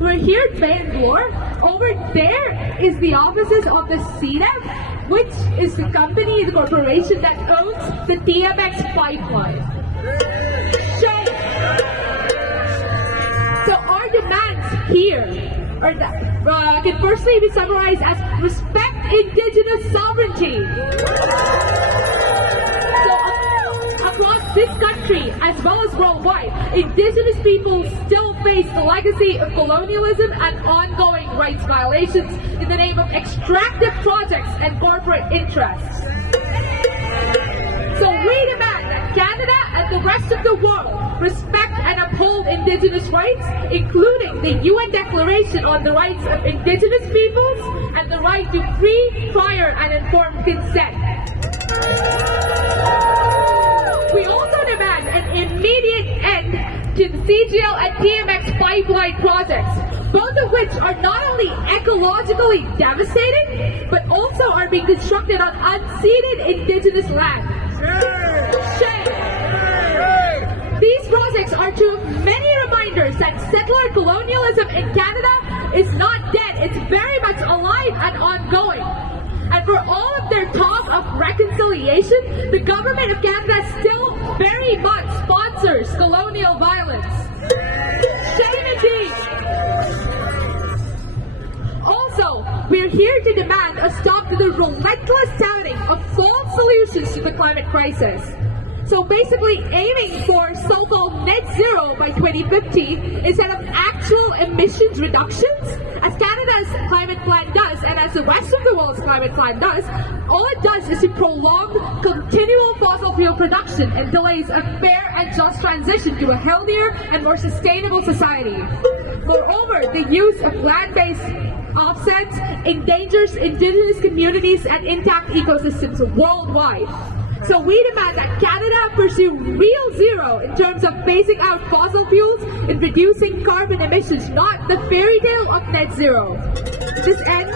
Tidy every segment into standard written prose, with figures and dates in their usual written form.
We're here at Bangalore. Over there is the offices of the CDEF, which is the company, the corporation that owns the TMX pipeline. So our demands here are that, can firstly be summarized as respect indigenous sovereignty. Across this country, as well as worldwide, indigenous people still face the legacy of colonialism and ongoing rights violations in the name of extractive projects and corporate interests. So we demand that Canada and the rest of the world respect and uphold indigenous rights, including the UN Declaration on the Rights of Indigenous Peoples and the right to free, prior, and informed consent. We also demand an immediate end to the CGL and TMX pipeline projects, both of which are not only ecologically devastating, but also are being constructed on unceded indigenous land. Shame! These projects are two of many reminders that settler colonialism in Canada is not dead, it's very much alive and ongoing. And for all of their talk of reconciliation, the government of Canada still very much sponsors colonial violence. Shame indeed! Also, we are here to demand a stop to the relentless touting of false solutions to the climate crisis. So basically aiming for so-called net zero by 2050 instead of actual emissions reductions, as Canada's climate plan does, and as the rest of the world's climate plan does, all it does is to prolong continual fossil fuel production and delays a fair and just transition to a healthier and more sustainable society. Moreover, the use of land-based offsets endangers indigenous communities and intact ecosystems worldwide. So we demand that Canada pursue real zero in terms of phasing out fossil fuels and reducing carbon emissions, not the fairy tale of net zero. To this end,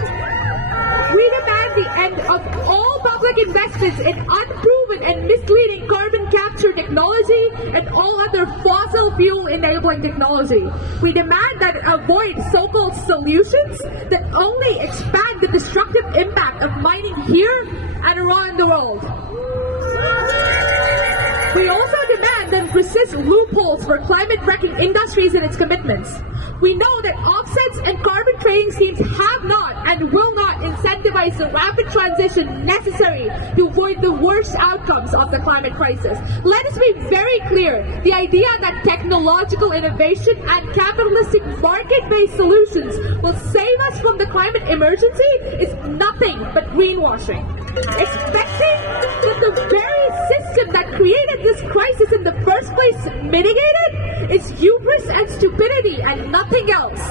we demand the end of all public investments in unproven and misleading carbon capture technology and all other fossil fuel enabling technology. We demand that it avoid so-called solutions that only expand the destructive impact of mining here and around the world. We also demand and persist loopholes for climate-wrecking industries and its commitments. We know that offsets and carbon trading schemes have not and will not incentivize the rapid transition necessary to avoid the worst outcomes of the climate crisis. Let us be very clear. The idea that technological innovation and capitalistic market-based solutions will save us from the climate emergency is nothing but greenwashing. Expecting that the very system that created this crisis in the first place mitigated is hubris and stupidity and nothing else.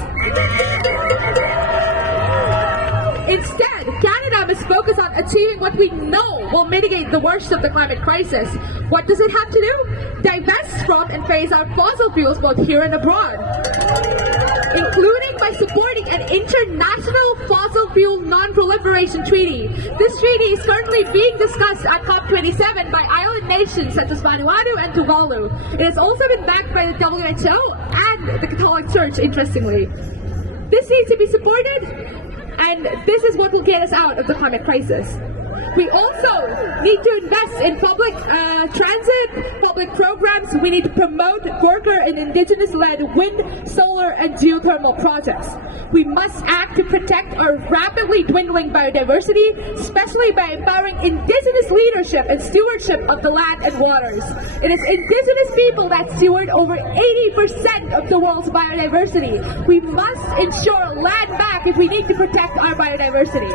Instead, Canada must focus on achieving what we know will mitigate the worst of the climate crisis. What does it have to do? Divest from and phase out fossil fuels both here and abroad, including by supporting an international fossil fuel non-proliferation treaty. This treaty is currently being discussed at COP27 by island nations such as Vanuatu and Tuvalu. It has also been backed by the WHO and the Catholic Church, interestingly. This needs to be supported, and this is what will get us out of the climate crisis. We also need to invest in public transit, public programs. We need to promote worker and indigenous-led wind, solar, and geothermal projects. We must act to protect our rapidly dwindling biodiversity, especially by empowering indigenous leadership and stewardship of the land and waters. It is indigenous people that steward over 80% of the world's biodiversity. We must ensure land back if we need to protect our biodiversity.